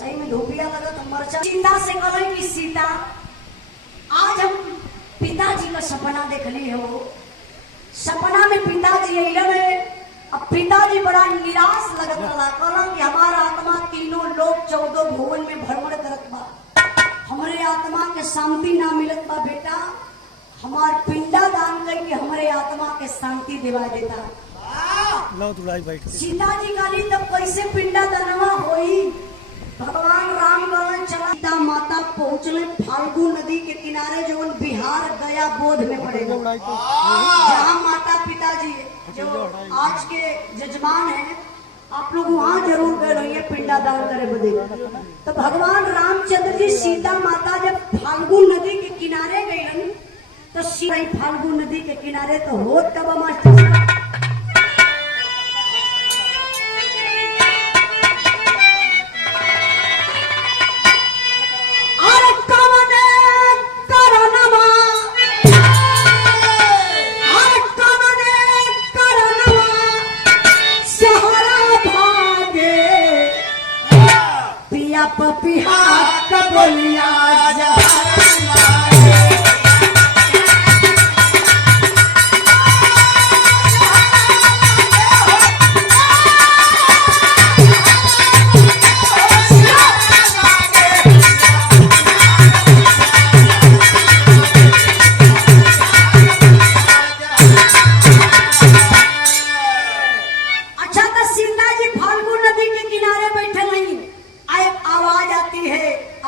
सही में धोपिया लगा तो मरचा चिंता से कल की सीता। आज हम पिताजी का सपना देख लिए हो। सपना में पिताजी अइले अब पिताजी बड़ा निराश लगत रहा। कहला कि हमारा आत्मा तीनों लोग 14 भुवन में भ्रमण करत बा, हमारे आत्मा के शांति ना मिलत बा। बेटा हमार पिंडा दान करके हमारे आत्मा के शांति दिवा देता। सीता जी काली तब कैसे पिंडा दानवा होई। भगवान राम गण चला सीता माता पहुंचले फाल्गु नदी के किनारे जो बिहार गया बोध में पड़ेगा, जहाँ माता पिताजी जो आज के जजमान है आप लोग वहाँ जरूर गए रहिए पिंडा दान करे बदे। तो भगवान रामचंद्र जी सीता माता जब फाल्गु नदी के किनारे गए तो सीता फाल्गु नदी के किनारे तो होत कब मास्टर पपिया कबलिया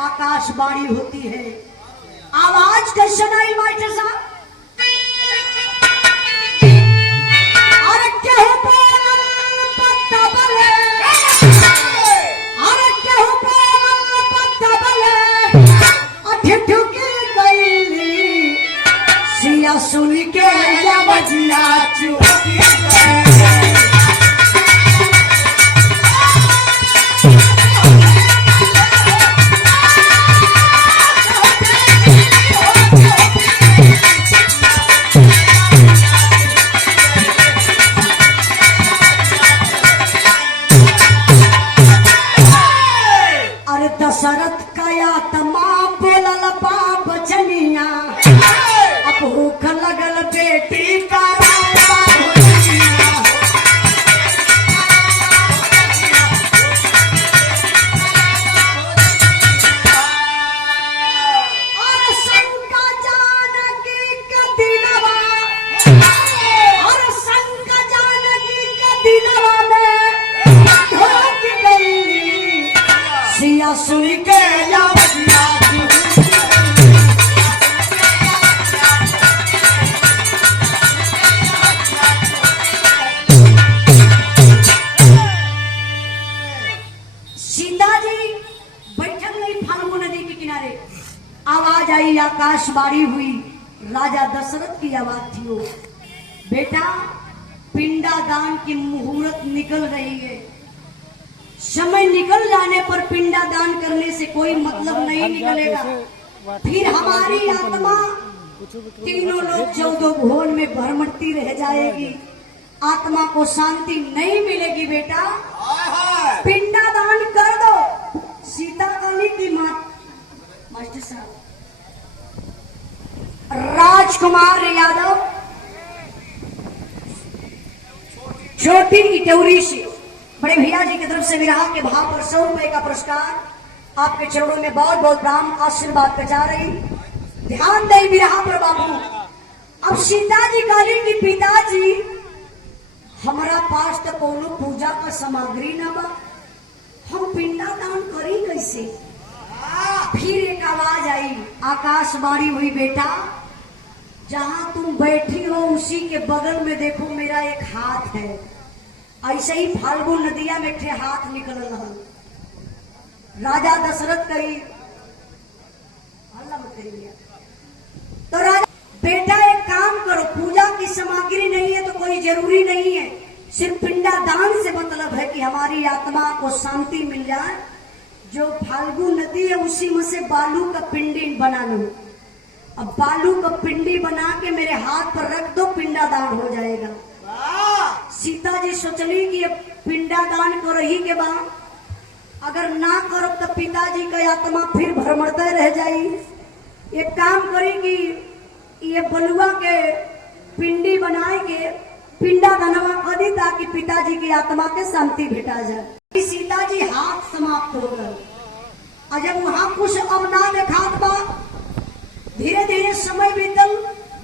आकाशवाणी होती है। आवाज कैसे आई मास्टर साहब? अरे केहू बोलल पत्ता बले, अरे केहू बोलल पत्ता बले, ठिठुकी गईली सिया सुन के या बजिया चुकी गई। दशरथ कया तमा बोलल बाप बचनिया, अब भूख लगल बेटी का सुन के या सीता जी बैठक नहीं फाल्गु नदी के किनारे। आवाज आई, आकाशवाणी हुई, राजा दशरथ की आवाज थी वो। बेटा पिंडा दान की मुहूर्त निकल रही है। समय निकल जाने पर पिंडा दान करने से कोई मतलब नहीं निकलेगा। फिर हमारी आत्मा तीनों लोग 14 भुवन में भ्रमणती रह जाएगी, आत्मा को शांति नहीं मिलेगी। बेटा पिंडा दान कर दो। सीता काली की माँ मास्टर साहब राजकुमार यादव छोटी इटौरी से बड़े भैया जी की तरफ से विराह के भाव पर 100 रुपए का पुरस्कार आपके चरणों में बहुत बहुत राम आशीर्वाद पहुंचा रही। ध्यान दे विराह पर बाबू। अब सीता जी काली की पिताजी हमारा पास तो कोनो पूजा का सामग्री न बा, हम पिंडा दान करी कैसे। फिर एक आवाज आई, आकाशवाणी हुई, बेटा जहां तुम बैठी हो उसी के बगल में देखो मेरा एक हाथ है। ऐसे ही फाल्गु नदिया में थे हाथ निकल रहा। राजा दशरथ कही तो राजा बेटा एक काम करो, पूजा की सामग्री नहीं है तो कोई जरूरी नहीं है, सिर्फ पिंडा दान से मतलब है कि हमारी आत्मा को शांति मिल जाए। जो फाल्गु नदी है उसी में से बालू का पिंडी बना लो। अब बालू का पिंडी बना के मेरे हाथ पर रख दो, पिंडा दान हो जाएगा। सीता जी सोचली कि पिंडा दान कर ही के बाद अगर ना करो तो पिताजी का आत्मा फिर भ्रमणते रह जाई। एक काम करी कि ये बलुआ के पिंडी बनाए के पिंडा बनवा कर दी ताकि पिताजी की आत्मा के शांति भेटा जाए। सीता जी हाथ समाप्त हो गए और जब वहां कुछ अब ना देखात बा, धीरे धीरे समय बीतल।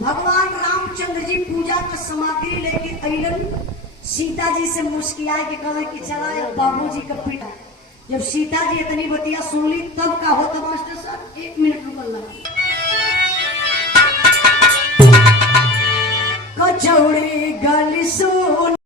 भगवान रामचंद्र जी पूजा का सामग्री लेके अलन। सीता जी से मुस्कियाए के कहे कि चला बाबूजी का पिटा। जब सीता जी इतनी बतिया सुन ली तब का होता मास्टर साहब, 1 मिनट रुकल लगा। कचौड़ी गल सो